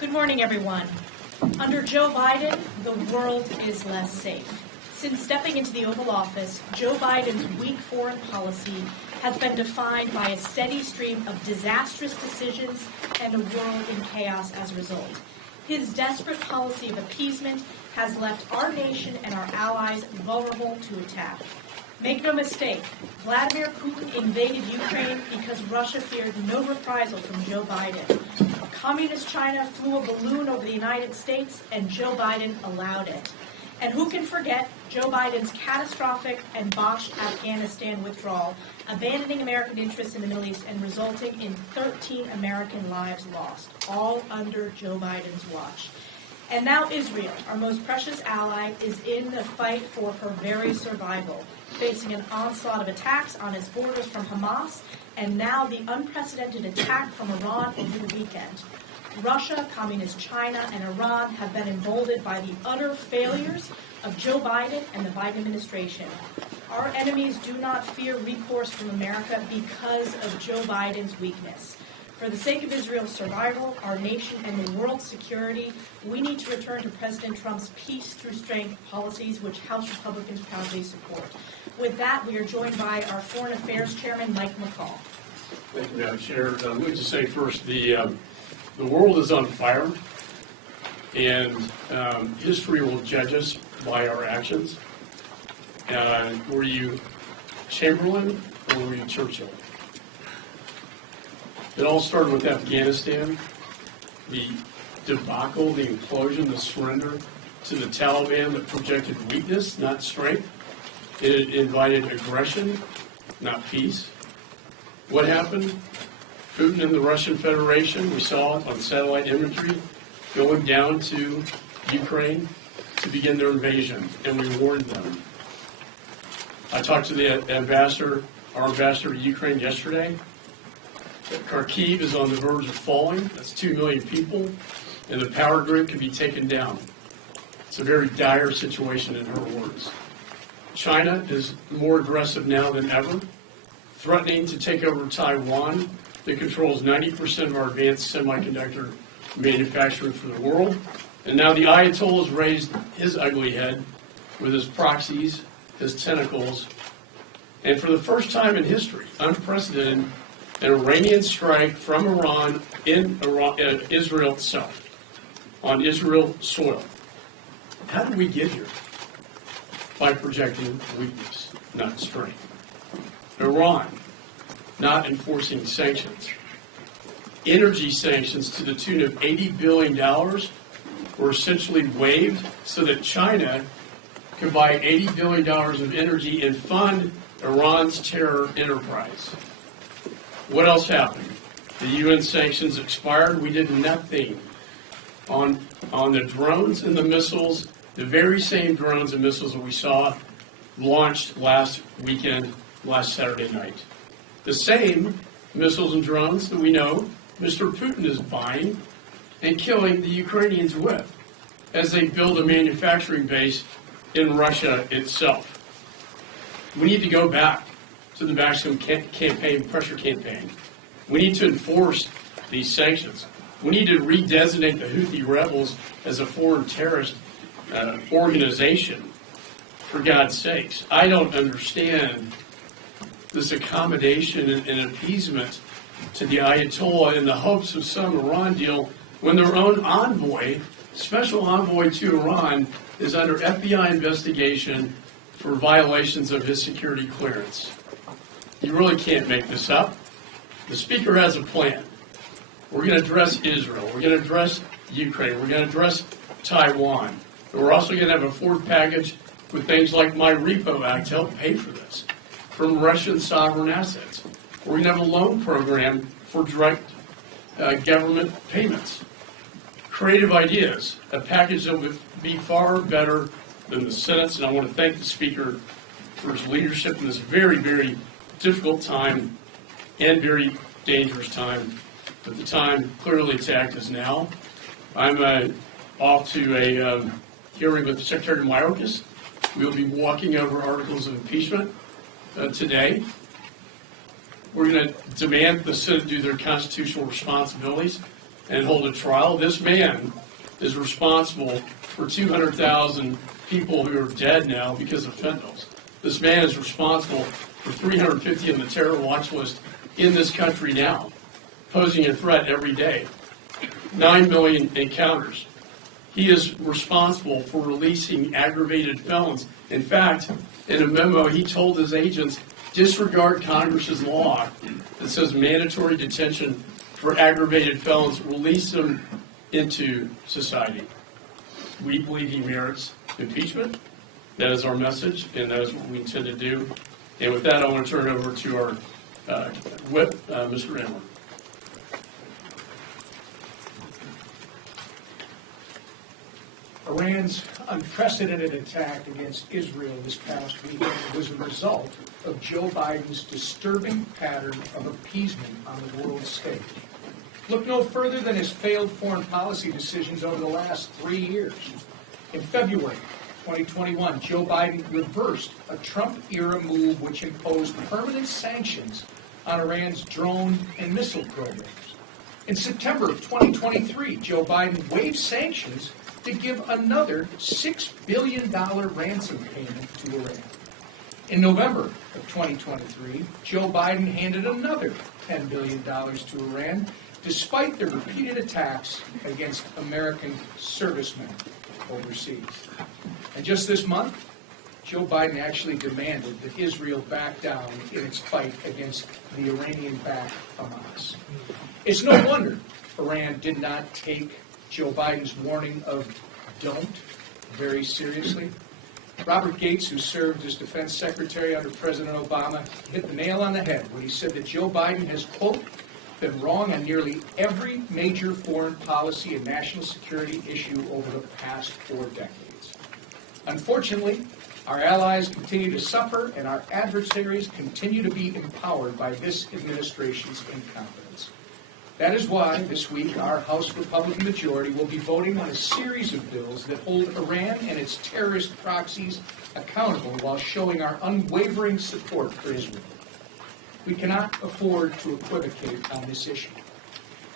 Good morning, everyone. Under Joe Biden, the world is less safe. Since stepping into the Oval Office, Joe Biden's weak foreign policy has been defined by a steady stream of disastrous decisions and a world in chaos as a result. His desperate policy of appeasement has left our nation and our allies vulnerable to attack. Make no mistake, Vladimir Putin invaded Ukraine because Russia feared no reprisal from Joe Biden. Communist China flew a balloon over the United States, and Joe Biden allowed it. And who can forget Joe Biden's catastrophic and botched Afghanistan withdrawal, abandoning American interests in the Middle East and resulting in 13 American lives lost, all under Joe Biden's watch. And now Israel, our most precious ally, is in the fight for her very survival, facing an onslaught of attacks on its borders from Hamas, and now the unprecedented attack from Iran over the weekend. Russia, Communist China, and Iran have been emboldened by the utter failures of Joe Biden and the Biden administration. Our enemies do not fear recourse from America because of Joe Biden's weakness. For the sake of Israel's survival, our nation, and the world's security, we need to return to President Trump's peace through strength policies, which House Republicans proudly support. With that, we are joined by our Foreign Affairs Chairman, Mike McCall. Thank you, Madam Chair. Let me just say first, the world is on fire, and history will judge us by our actions. Were you Chamberlain or were you Churchill? It all started with Afghanistan, the debacle, the implosion, the surrender to the Taliban that projected weakness, not strength. It invited aggression, not peace. What happened? Putin and the Russian Federation, we saw it on satellite imagery, going down to Ukraine to begin their invasion, and we warned them. I talked to the ambassador, our ambassador to Ukraine yesterday. Kharkiv is on the verge of falling. That's 2 million people, and the power grid could be taken down. It's a very dire situation in her words. China is more aggressive now than ever, threatening to take over Taiwan that controls 90% of our advanced semiconductor manufacturing for the world. And now the Ayatollah has raised his ugly head with his proxies, his tentacles, and for the first time in history, unprecedented, an Iranian strike from Iran in Israel itself, on Israel soil. How did we get here? By projecting weakness, not strength. Iran, not enforcing sanctions. Energy sanctions to the tune of $80 billion were essentially waived so that China could buy $80 billion of energy and fund Iran's terror enterprise. What else happened? The UN sanctions expired. We did nothing on the drones and the missiles, the very same drones and missiles that we saw launched last weekend, last Saturday night. The same missiles and drones that we know Mr. Putin is buying and killing the Ukrainians with as they build a manufacturing base in Russia itself. We need to go back to the maximum campaign, pressure campaign. We need to enforce these sanctions. We need to redesignate the Houthi rebels as a foreign terrorist organization, for God's sakes. I don't understand this accommodation and appeasement to the Ayatollah in the hopes of some Iran deal when their own envoy, special envoy to Iran, is under FBI investigation for violations of his security clearance. You really can't make this up. The Speaker has a plan. We're going to address Israel. We're going to address Ukraine. We're going to address Taiwan. And we're also going to have a fourth package with things like My Repo Act to help pay for this from Russian sovereign assets. We're going to have a loan program for direct government payments. Creative ideas, a package that would be far better than the Senate's, and I want to thank the Speaker for his leadership in this very, very difficult time and very dangerous time. But the time clearly to act is now. I'm off to a hearing with Secretary Mayorkas We'll be walking over articles of impeachment today. We're going to demand the Senate do their constitutional responsibilities and hold a trial. This man is responsible for 200,000 people who are dead now because of fentanyl. This man is responsible for 350 on the terror watch list in this country now, posing a threat every day. 9 million encounters. He is responsible for releasing aggravated felons. In fact, in a memo, he told his agents, disregard Congress's law that says mandatory detention for aggravated felons, release them into society. We believe he merits impeachment. That is our message, and that is what we intend to do. And with that, I want to turn it over to our whip, Mr. Emmer. Iran's unprecedented attack against Israel this past weekend was a result of Joe Biden's disturbing pattern of appeasement on the world stage. Look no further than his failed foreign policy decisions over the last 3 years. In February 2021, Joe Biden reversed a Trump-era move which imposed permanent sanctions on Iran's drone and missile programs. In September of 2023, Joe Biden waived sanctions to give another $6 billion ransom payment to Iran. In November of 2023, Joe Biden handed another $10 billion to Iran, despite the repeated attacks against American servicemen overseas. And just this month, Joe Biden actually demanded that Israel back down in its fight against the Iranian-backed Hamas. It's no wonder Iran did not take Joe Biden's warning of don't very seriously. Robert Gates, who served as defense secretary under President Obama, hit the nail on the head when he said that Joe Biden has, quote, been wrong on nearly every major foreign policy and national security issue over the past 4 decades. Unfortunately, our allies continue to suffer and our adversaries continue to be empowered by this administration's incompetence. That is why this week our House Republican majority will be voting on a series of bills that hold Iran and its terrorist proxies accountable while showing our unwavering support for Israel. We cannot afford to equivocate on this issue.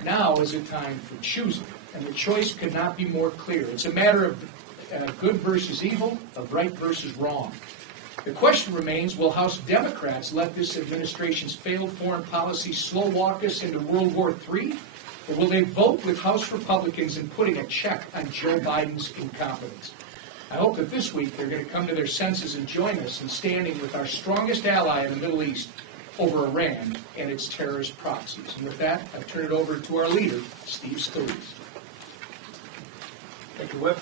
Now is a time for choosing, and the choice could not be more clear. It's a matter of good versus evil, of right versus wrong. The question remains, will House Democrats let this administration's failed foreign policy slow walk us into World War III? Or will they vote with House Republicans in putting a check on Joe Biden's incompetence? I hope that this week they're going to come to their senses and join us in standing with our strongest ally in the Middle East over Iran and its terrorist proxies. And with that, I turn it over to our leader, Steve Scalise. Thank you, Whip.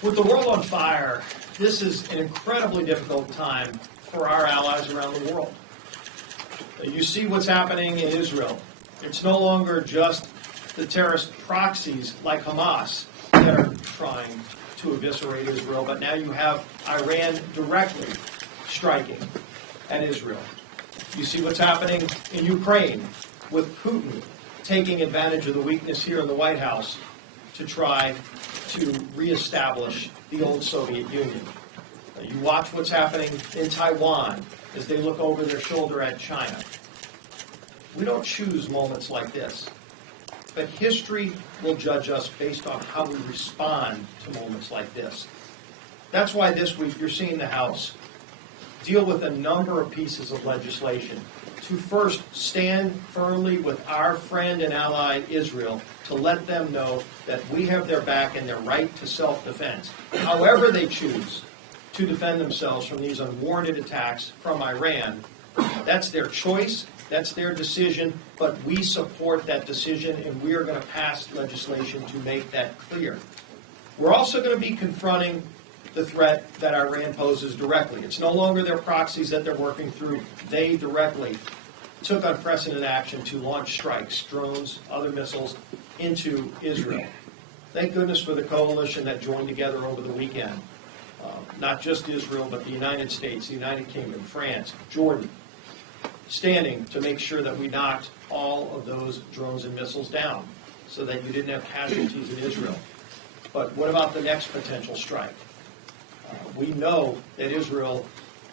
With the world on fire, this is an incredibly difficult time for our allies around the world. You see what's happening in Israel. It's no longer just the terrorist proxies like Hamas that are trying to eviscerate Israel, but now you have Iran directly striking at Israel. You see what's happening in Ukraine with Putin taking advantage of the weakness here in the White House to try to reestablish the old Soviet Union. You watch what's happening in Taiwan as they look over their shoulder at China. We don't choose moments like this, but history will judge us based on how we respond to moments like this. That's why this week you're seeing the House deal with a number of pieces of legislation to first stand firmly with our friend and ally Israel to let them know that we have their back and their right to self-defense, however they choose to defend themselves from these unwarranted attacks from Iran. That's their choice, that's their decision, but we support that decision and we are going to pass legislation to make that clear. We're also going to be confronting the threat that Iran poses directly. It's no longer their proxies that they're working through. They directly took unprecedented action to launch strikes, drones, other missiles, into Israel. Thank goodness for the coalition that joined together over the weekend. Not just Israel, but the United States, the United Kingdom, France, Jordan, standing to make sure that we knocked all of those drones and missiles down so that you didn't have casualties in Israel. But what about the next potential strike? we know that Israel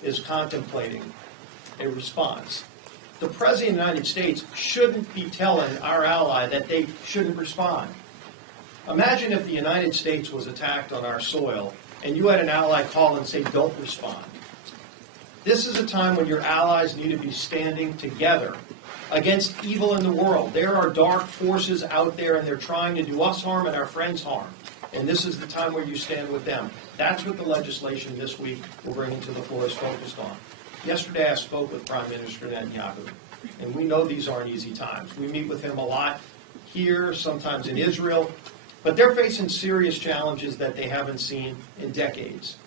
is contemplating a response. The President of the United States shouldn't be telling our ally that they shouldn't respond. Imagine if the United States was attacked on our soil and you had an ally call and say, don't respond. This is a time when your allies need to be standing together against evil in the world. There are dark forces out there, and they're trying to do us harm and our friends harm. And this is the time where you stand with them. That's what the legislation this week we're bringing to the floor is focused on. Yesterday I spoke with Prime Minister Netanyahu, and we know these aren't easy times. We meet with him a lot here, sometimes in Israel, but they're facing serious challenges that they haven't seen in decades.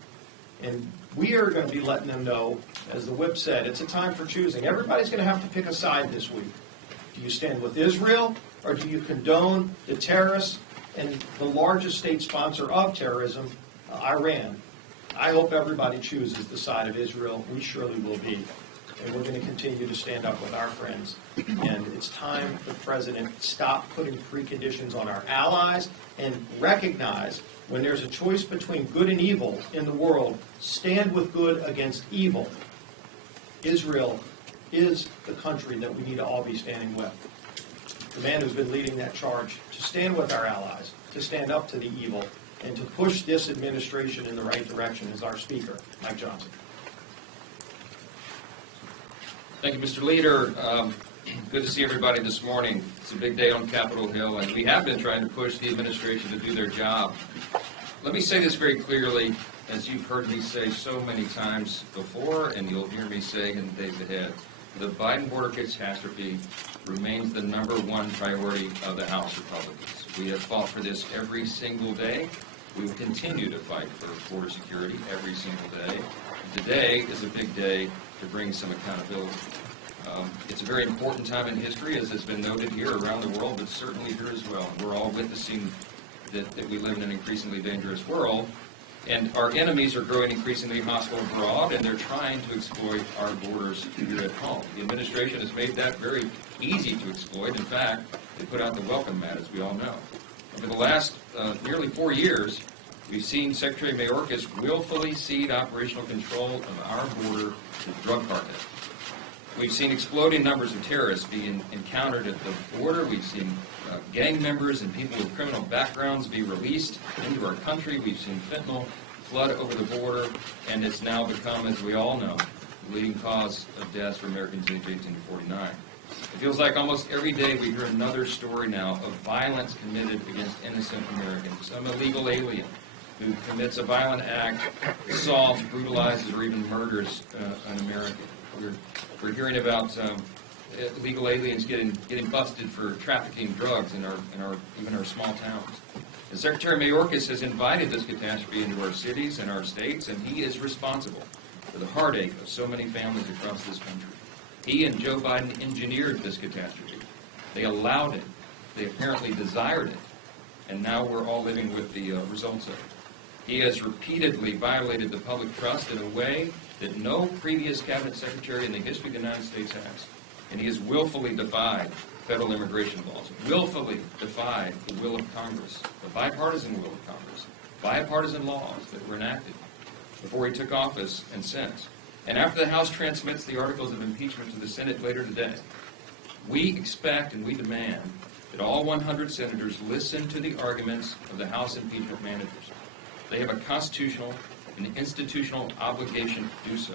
And we are going to be letting them know, as the whip said, it's a time for choosing. Everybody's going to have to pick a side this week. Do you stand with Israel, or do you condone the terrorists and the largest state sponsor of terrorism, Iran? I hope everybody chooses the side of Israel. We surely will be. And we're going to continue to stand up with our friends. And it's time the President stop putting preconditions on our allies and recognize when there's a choice between good and evil in the world, stand with good against evil. Israel is the country that we need to all be standing with. The man who's been leading that charge to stand with our allies, to stand up to the evil, and to push this administration in the right direction is our Speaker, Mike Johnson. Thank you, Mr. Leader. Good to see everybody this morning. It's a big day on Capitol Hill, and we have been trying to push the administration to do their job. Let me say this very clearly, as you've heard me say so many times before, and you'll hear me say in the days ahead. The Biden border catastrophe remains the #1 priority of the House Republicans. We have fought for this every single day. We will continue to fight for border security every single day. Today is a big day to bring some accountability. It's a very important time in history, as has been noted here around the world, but certainly here as well. We're all witnessing that we live in an increasingly dangerous world, and our enemies are growing increasingly hostile abroad, and they're trying to exploit our borders here at home. The administration has made that very easy to exploit. In fact, they put out the welcome mat, as we all know. Over the last nearly 4 years, we've seen Secretary Mayorkas willfully cede operational control of our border to drug cartels. We've seen exploding numbers of terrorists being encountered at the border. We've seen gang members and people with criminal backgrounds be released into our country. We've seen fentanyl flood over the border, and it's now become, as we all know, the leading cause of deaths for Americans aged 18 to 49. It feels like almost every day we hear another story now of violence committed against innocent Americans. Some illegal alien who commits a violent act, assaults, brutalizes, or even murders an American. We're hearing about illegal aliens getting busted for trafficking drugs in even our small towns. And Secretary Mayorkas has invited this catastrophe into our cities and our states, and he is responsible for the heartache of so many families across this country. He and Joe Biden engineered this catastrophe. They allowed it. They apparently desired it. And now we're all living with the results of it. He has repeatedly violated the public trust in a way that no previous cabinet secretary in the history of the United States has. And he has willfully defied federal immigration laws, willfully defied the will of Congress, the bipartisan will of Congress, bipartisan laws that were enacted before he took office and since. And after the House transmits the articles of impeachment to the Senate later today, we expect and we demand that all 100 senators listen to the arguments of the House impeachment managers. They have a constitutional and institutional obligation to do so.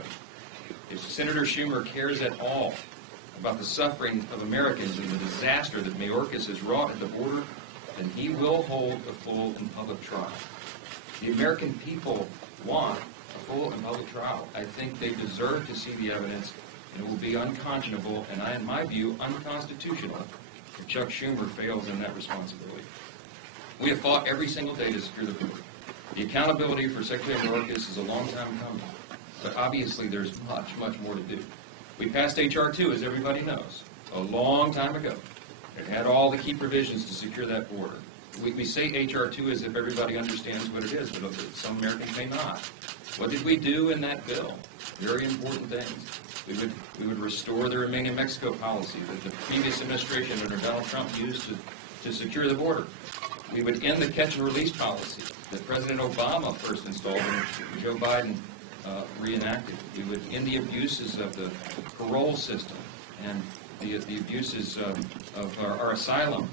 If Senator Schumer cares at all about the suffering of Americans and the disaster that Mayorkas has wrought at the border, then he will hold a full and public trial. The American people want a full and public trial. I think they deserve to see the evidence, and it will be unconscionable and, in my view, unconstitutional if Chuck Schumer fails in that responsibility. We have fought every single day to secure the border. The accountability for Secretary Mayorkas is a long time coming, but obviously there's much, much more to do. We passed H.R. 2, as everybody knows, a long time ago. It had all the key provisions to secure that border. We say H.R. 2 as if everybody understands what it is, but some Americans may not. What did we do in that bill? Very important things. We would restore the Remain in Mexico policy that the previous administration under Donald Trump used to secure the border. We would end the catch and release policy that President Obama first installed and Joe Biden reenacted. We would end the abuses of the parole system and the abuses of our asylum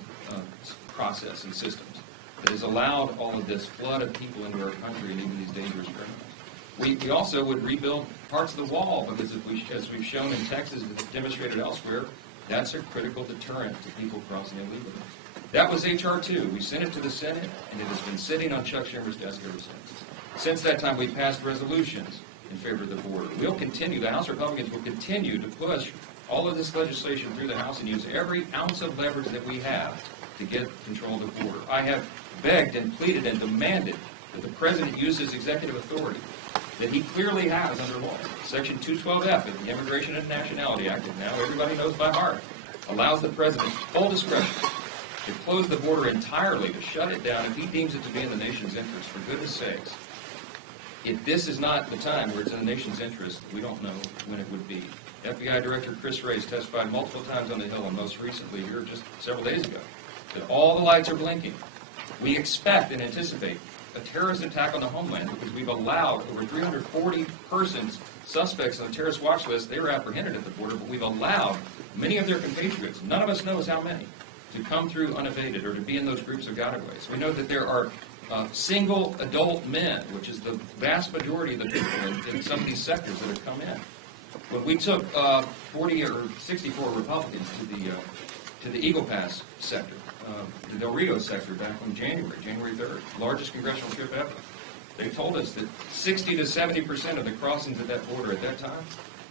process and systems that has allowed all of this flood of people into our country and even these dangerous criminals. We also would rebuild parts of the wall because as we've shown in Texas and demonstrated elsewhere, that's a critical deterrent to people crossing illegally. That was H.R. 2. We sent it to the Senate, and it has been sitting on Chuck Schumer's desk ever since. Since that time, we passed resolutions in favor of the border. We'll continue, the House Republicans will continue to push all of this legislation through the House and use every ounce of leverage that we have to get control of the border. I have begged and pleaded and demanded that the President use his executive authority that he clearly has under law. Section 212F of the Immigration and Nationality Act, that now everybody knows by heart, allows the President full discretion to close the border entirely, to shut it down if he deems it to be in the nation's interest. For goodness sakes, if this is not the time where it's in the nation's interest, we don't know when it would be. FBI Director Chris Wray testified multiple times on the Hill, and most recently here just several days ago, that all the lights are blinking. We expect and anticipate a terrorist attack on the homeland because we've allowed over 340 persons, suspects on the terrorist watch list. They were apprehended at the border, but we've allowed many of their compatriots, none of us knows how many, to come through unabated or to be in those groups of gotaways. We know that there are single adult men, which is the vast majority of the people in some of these sectors that have come in. When we took 40 or 64 Republicans to the Eagle Pass sector, the Del Rio sector back on January 3rd, largest congressional trip ever, they told us that 60 to 70% of the crossings at that border at that time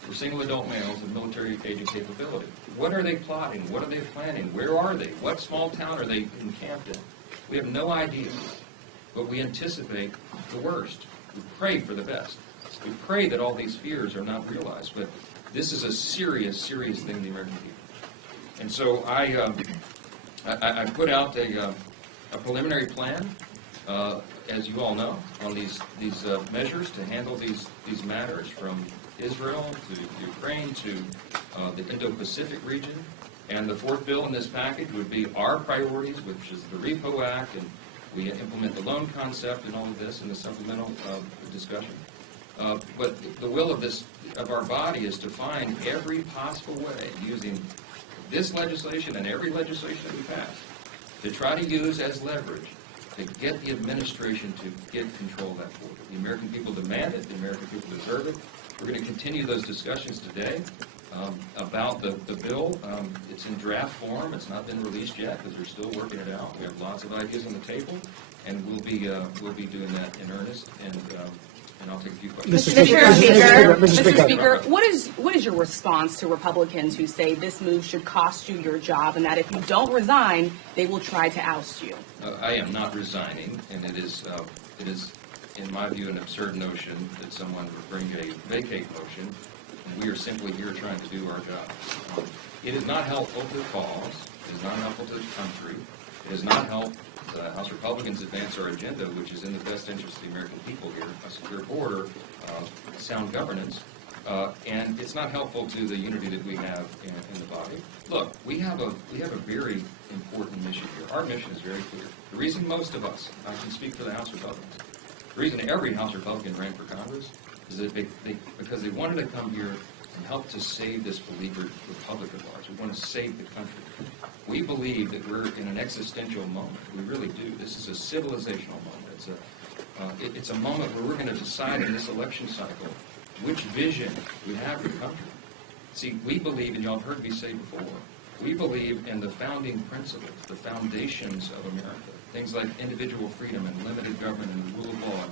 were single adult males of military age and capability. What are they plotting? What are they planning? Where are they? What small town are they encamped in? We have no idea, but we anticipate the worst. We pray for the best. We pray that all these fears are not realized, but this is a serious, serious thing to the American people. And so I put out a preliminary plan, as you all know, on these measures to handle these matters from Israel to Ukraine to the Indo-Pacific region. And the fourth bill in this package would be our priorities, which is the Repo Act, and we implement the loan concept and all of this in the supplemental discussion. But the will of our body is to find every possible way, using this legislation and every legislation that we pass, to try to use as leverage to get the administration to get control of that border. The American people demand it. The American people deserve it. We're going to continue those discussions today about the bill. It's in draft form. It's not been released yet because we're still working it out. We have lots of ideas on the table, and we'll be doing that in earnest. And I'll take a few questions. Mr. Speaker, what is your response to Republicans who say this move should cost you your job and that if you don't resign, they will try to oust you? I am not resigning, and it is, in my view, an absurd notion that someone would bring a vacate motion, and we are simply here trying to do our job. It is not helpful to the cause. It is not helpful to the country. It does not help House Republicans advance our agenda, which is in the best interest of the American people here, a secure border, sound governance, and it's not helpful to the unity that we have in the body. Look, we have a very important mission here. Our mission is very clear. The reason most of us, I can speak for the House Republicans, the reason every House Republican ran for Congress is that because they wanted to come here and help to save this beleaguered republic of ours. We want to save the country. We believe that we're in an existential moment. We really do. This is a civilizational moment. It's a moment where we're going to decide in this election cycle which vision we have for the country. See, we believe, and y'all have heard me say before, we believe in the founding principles, the foundations of America. Things like individual freedom and limited government and the rule of law,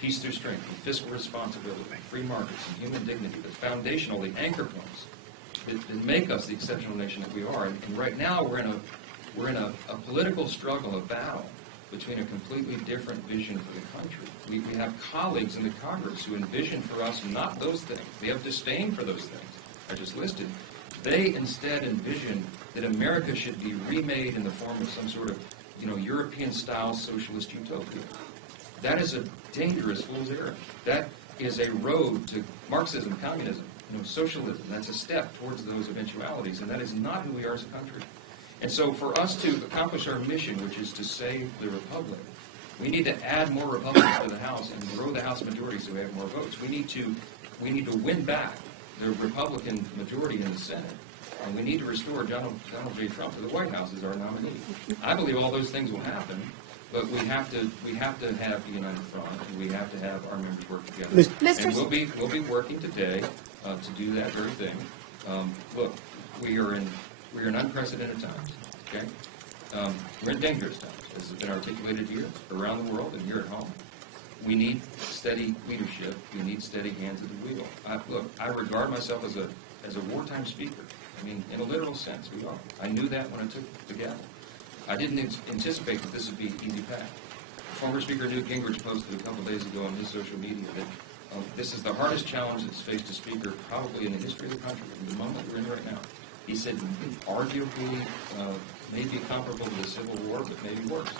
peace through strength, and fiscal responsibility, free markets, and human dignity, the foundational, the anchor points that make us the exceptional nation that we are. And right now we're in a political struggle, a battle between a completely different vision for the country. We have colleagues in the Congress who envision for us not those things. They have disdain for those things I just listed. They instead envision that America should be remade in the form of some sort of, European-style socialist utopia. That is a dangerous fool's errand. That is a road to Marxism, communism, socialism. That's a step towards those eventualities, and that is not who we are as a country. And so for us to accomplish our mission, which is to save the republic, we need to add more Republicans to the House and grow the House majority so we have more votes. We need to win back the Republican majority in the Senate, and we need to restore Donald J. Trump to the White House as our nominee. I believe all those things will happen, but we have to have a united front, and we have to have our members work together. And we'll be working today to do that very thing. Look, we are in unprecedented times. Okay, we're in dangerous times, as has been articulated here, around the world, and here at home. We need steady leadership. We need steady hands at the wheel. I regard myself as a wartime speaker. I mean, in a literal sense, we are. I knew that when I took the gavel. I didn't anticipate that this would be an easy path. Former Speaker Newt Gingrich posted a couple days ago on his social media that this is the hardest challenge that's faced a speaker probably in the history of the country, in the moment we're in right now. He said, arguably, maybe comparable to the Civil War, but maybe worse.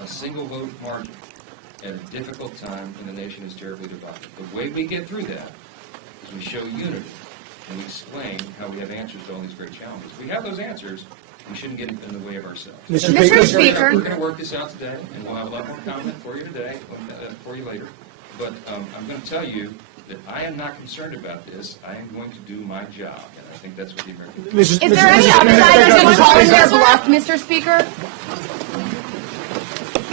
A single vote margin at a difficult time when the nation is terribly divided. The way we get through that is we show unity and we explain how we have answers to all these great challenges. If we have those answers, we shouldn't get in the way of ourselves. Mr. Speaker. We're going to work this out today, and we'll have a lot more comment for you today, for you later. But I'm going to tell you that I am not concerned about this. I am going to do my job, and I think that's what the American people. Is there any upside to calling their bluff, Mr. Speaker?